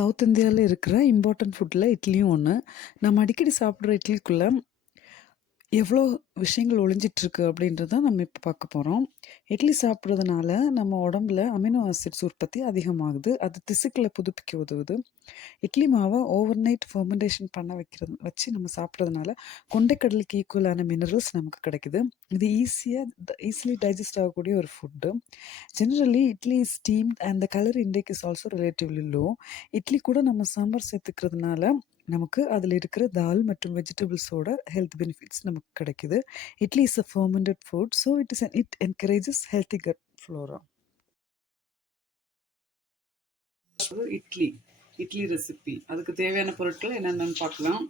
South இந்தியாவில் இருக்கிற important ஃபுட்டில் இட்லியும் ஒன்று. நம்ம அடிக்கடி சாப்பிட்ற இட்லிக்குள்ளே எவ்வளோ விஷயங்கள் ஒளிஞ்சிட்ருக்கு அப்படின்றத நம்ம இப்போ பார்க்க போகிறோம். இட்லி சாப்பிட்றதுனால நம்ம உடம்புல அமினோ ஆசிட்ஸ் உற்பத்தி அதிகமாகுது. அது திசுக்களை புதுப்பிக்க உதவுது. இட்லி மாவை ஓவர் நைட் ஃபெர்மெண்டேஷன் பண்ண வச்சு நம்ம சாப்பிட்றதுனால கொண்டைக்கடலைக்கு ஈக்குவலான மினரல்ஸ் நமக்கு கிடைக்குது. இது ஈஸிலி டைஜஸ்ட் ஆகக்கூடிய ஒரு food. Generally idli is steamed and the colour intake is also relatively low. Idli கூட நம்ம சாம்பார் சேர்த்துக்கிறதுனால நமக்கு அதில் இருக்கிற தால் மற்றும் வெஜிடபிள்ஸோட ஹெல்த் பெனிஃபிட்ஸ் நமக்கு கிடைக்குது. Idli is a fermented food, so it encourages healthy cut Flora. Idli idli recipe, அதுக்கு தேவையான பொருட்கள் என்னென்னு பார்க்கலாம்.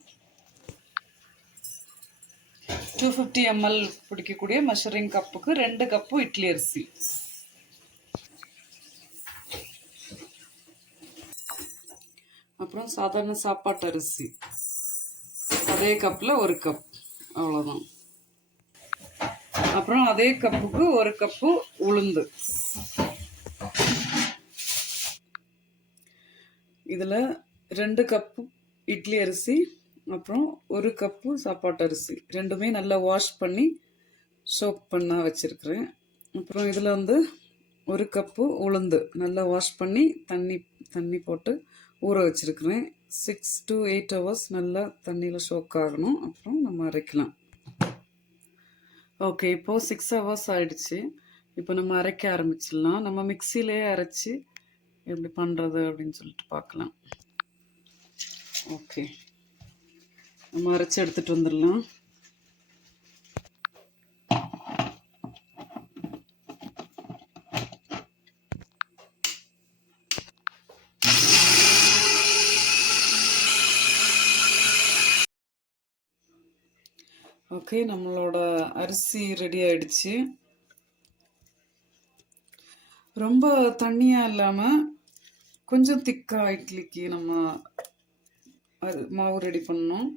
250 ml பிடிக்கக்கூடிய மெஷரிங் கப்புக்கு 2 கப்பு இட்லி அரிசி, அப்புறம் சாதாரண சாப்பாட்டு அரிசி அதே கப்பில் 1 கப், அவ்வளோதான். அப்புறம் அதே கப்புக்கு 1 கப்பு உளுந்து. இதில் 2 கப்பு இட்லி அரிசி அப்புறம் 1 கப்பு சாப்பாட்டு அரிசி ரெண்டுமே நல்லா வாஷ் பண்ணி சோக் பண்ண வச்சுருக்கிறேன். அப்புறம் இதில் 1 கப்பு உளுந்து நல்லா வாஷ் பண்ணி தண்ணி போட்டு ஊற வச்சுருக்கிறேன். 6 to 8 hours நல்லா தண்ணியில் சோக் ஆகணும். அப்புறம் நம்ம அரைக்கலாம். ஓகே, இப்போது 6 hours ஆயிடுச்சு. இப்போ நம்ம அரைக்க ஆரம்பிச்சிடலாம். நம்ம மிக்சியிலே அரைச்சி எப்படி பண்ணுறது அப்படின்னு சொல்லிட்டு பார்க்கலாம். ஓகே, நம்ம அரைச்சி எடுத்துகிட்டு வந்துடலாம். ஓகே, நம்மளோட அரிசி ரெடி ஆயிடுச்சு. ரொம்ப தண்ணியாக இல்லாமல் கொஞ்சம் திக்காக இட்லிக்கு நம்ம மாவு ரெடி பண்ணணும்.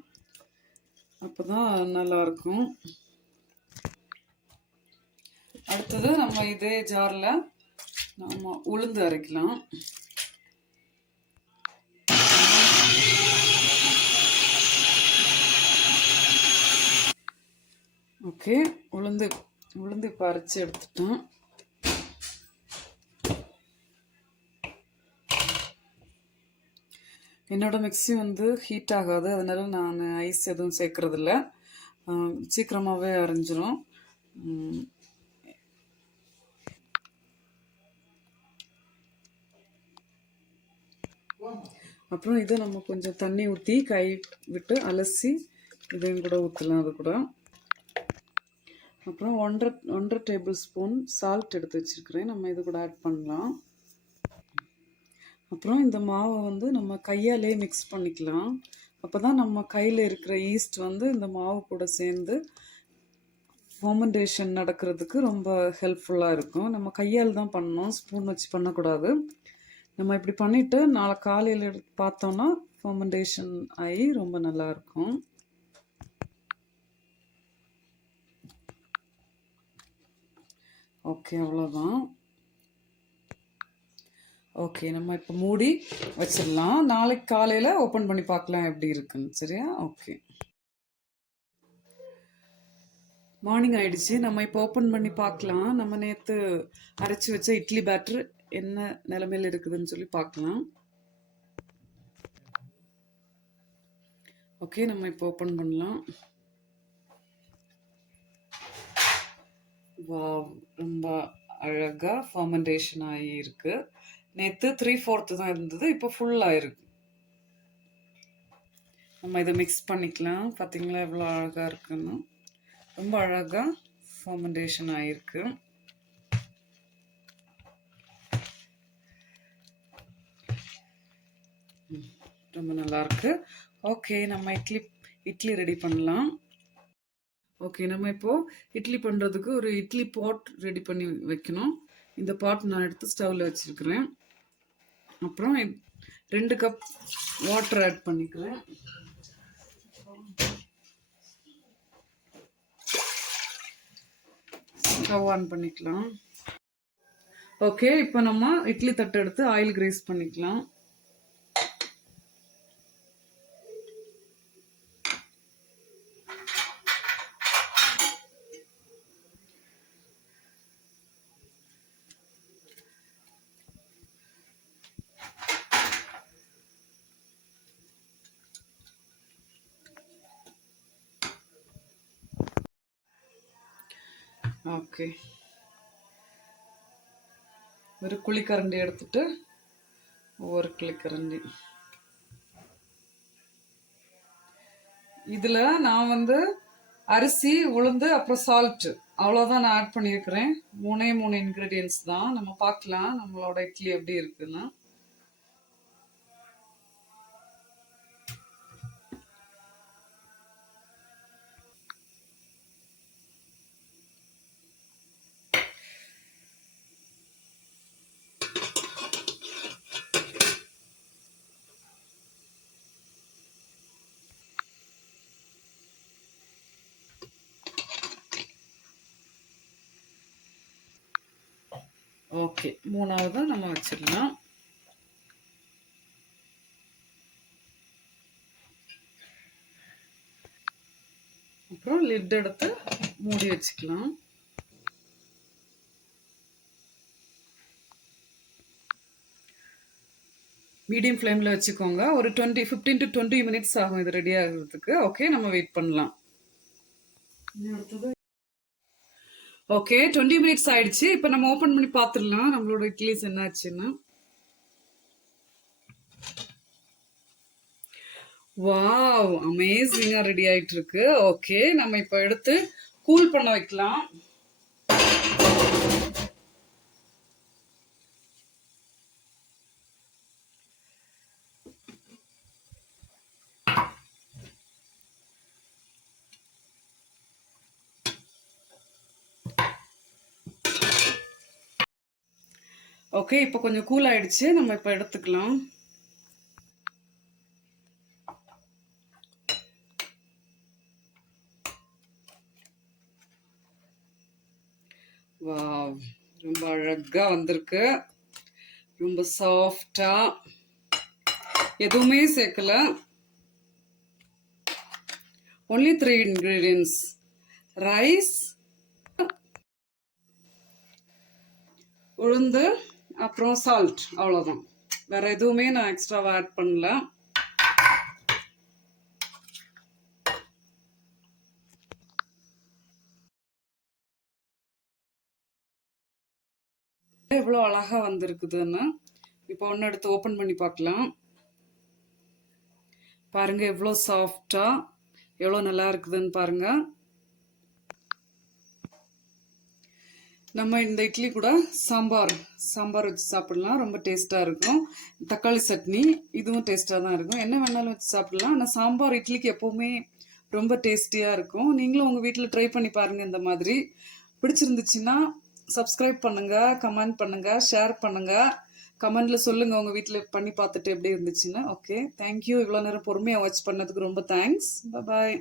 அப்போ தான் நல்லாயிருக்கும். அடுத்தது நம்ம இதே ஜாரில் நம்ம உளுந்து அரைக்கலாம். ஓகே, உளுந்து இப்போ அரைச்சி எடுத்துட்டோம். என்னோட மிக்ஸி ஹீட் ஆகாது, அதனால நான் ஐஸ் எதுவும் சேர்க்கறதில்ல. சீக்கிரமாகவே அரைஞ்சிரும். அப்புறம் இதை நம்ம கொஞ்சம் தண்ணி ஊற்றி கை விட்டு அலசி இதையும் கூட ஊற்றலாம். அது கூட அப்புறம் 1.5 டேபிள் ஸ்பூன் சால்ட் எடுத்து வச்சுருக்கிறேன். நம்ம இது கூட ஆட் பண்ணலாம். அப்புறம் இந்த மாவை நம்ம கையாலே மிக்ஸ் பண்ணிக்கலாம். அப்போ தான் நம்ம கையில் இருக்கிற ஈஸ்ட் இந்த மாவு கூட சேர்ந்து ஃபெர்மெண்டேஷன் நடக்கிறதுக்கு ரொம்ப ஹெல்ப்ஃபுல்லாக இருக்கும். நம்ம கையால் தான் பண்ணணும், ஸ்பூன் வச்சு பண்ணக்கூடாது. நம்ம இப்படி பண்ணிவிட்டு நாளை காலையில் எடுத்து பார்த்தோன்னா ஃபெர்மெண்டேஷன் ஆகி ரொம்ப நல்லாயிருக்கும். ஓகே, அவ்வளோதான். ஓகே, நம்ம இப்போ மூடி வச்சிடலாம். நாளைக்கு காலையில் ஓப்பன் பண்ணி பார்க்கலாம் எப்படி இருக்குன்னு. சரியா? ஓகே, மார்னிங் ஆயிடுச்சு. நம்ம இப்போ ஓப்பன் பண்ணி பார்க்கலாம். நம்ம நேற்று அரைச்சி வச்ச இட்லி பேட்டர் என்ன நிலைமையில் இருக்குதுன்னு சொல்லி பார்க்கலாம். ஓகே, நம்ம இப்போ ஓப்பன் பண்ணலாம். ரொம்ப அழகாக ஃபெர்மெண்டேஷன் ஆகி இருக்கு. நேற்று 3/4 தான் இருந்தது, இப்போ ஃபுல்லாக இருக்கு. நம்ம இதை மிக்ஸ் பண்ணிக்கலாம். பார்த்தீங்களா எவ்வளோ அழகாக இருக்குன்னு? ரொம்ப அழகாக ஃபெர்மெண்டேஷன் ஆகிருக்கு. ரொம்ப நல்லாயிருக்கு. ஓகே, நம்ம இட்லி ரெடி பண்ணலாம். ஓகே, நம்ம இப்போது இட்லி பண்ணுறதுக்கு ஒரு இட்லி பாட் ரெடி பண்ணி வைக்கணும். இந்த பாட் நான் எடுத்து ஸ்டவ்வில் வச்சுருக்கிறேன். அப்புறம் 2 கப் வாட்டர் ஆட் பண்ணிக்கிறேன். ஸ்டவ் ஆன் பண்ணிக்கலாம். ஓகே, இப்போ நம்ம இட்லி தட்டை எடுத்து ஆயில் கிரீஸ் பண்ணிக்கலாம். ஓகே, ஒரு குழிக்கரண்டி எடுத்துட்டு ஒவ்வொரு குழிக்கரண்டி இதில் நான் வந்து அரிசி, உளுந்து, அப்புறம் சால்ட்டு அவ்வளோதான் நான் ஆட் பண்ணியிருக்கிறேன். 3 இன்க்ரீடியன்ஸ் தான். நம்ம பார்க்கலாம் நம்மளோட இட்லி எப்படி இருக்குன்னு. ஓகே, 3வது நம்ம வச்சிடலாம். அப்புறம் லிட் எடுத்து மூடி வச்சுக்கலாம். மீடியம் ஃப்ளேமில் வச்சுக்கோங்க. ஒரு 15 to 20 மினிட்ஸ் ஆகும் இது ரெடி ஆகிறதுக்கு. ஓகே, நம்ம வெயிட் பண்ணலாம். ஓகே, 20 மினிட்ஸ் ஆயிடுச்சு. இப்போ நம்ம ஓப்பன் பண்ணி பார்த்துடலாம் நம்மளோட இட்லிஸ் என்ன ஆச்சுன்னு. வாவ், அமேசிங்காக ரெடி ஆயிட்டு இருக்கு. ஓகே, நம்ம இப்போ எடுத்து கூல் பண்ண வைக்கலாம். ஓகே, இப்போ கொஞ்சம் கூல் ஆயிடுச்சு. நம்ம இப்போ எடுத்துக்கலாம். வாவ், ரொம்ப அழகா வந்திருக்கு. ரொம்ப சாஃப்டா, எதுவுமே சேர்க்கல. ஒன்லி 3 இன்க்ரீடியன்ஸ்: ரைஸ், உளுந்து, அப்புறம் சால்ட். அவ்வளோதான், வேற எதுவுமே நான் எக்ஸ்ட்ராவாக ஆட் பண்ணல. எவ்வளோ அழகா வந்திருக்குதுன்னு இப்போ ஒன்று எடுத்து ஓப்பன் பண்ணி பார்க்கலாம். பாருங்க எவ்வளோ சாஃப்டா, எவ்வளோ நல்லா இருக்குதுன்னு பாருங்க. நம்ம இந்த இட்லி கூட சாம்பார் வச்சு சாப்பிடலாம். ரொம்ப டேஸ்ட்டாக இருக்கும். தக்காளி சட்னி இதுவும் டேஸ்ட்டாக தான் இருக்கும். என்ன வேணாலும் வச்சு சாப்பிடலாம். ஆனால் சாம்பார் இட்லிக்கு எப்போவுமே ரொம்ப டேஸ்டியாக இருக்கும். நீங்களும் உங்கள் வீட்டில் ட்ரை பண்ணி பாருங்கள். இந்த மாதிரி பிடிச்சிருந்துச்சுன்னா சப்ஸ்கிரைப் பண்ணுங்கள், கமெண்ட் பண்ணுங்கள், ஷேர் பண்ணுங்கள். கமெண்டில் சொல்லுங்கள் உங்கள் வீட்டில் பண்ணி பார்த்துட்டு எப்படி இருந்துச்சுன்னு. Okay, thank you. இவ்வளோ நேரம் பொறுமையாக வாட்ச் பண்ணதுக்கு ரொம்ப தேங்க்ஸ். பாய்.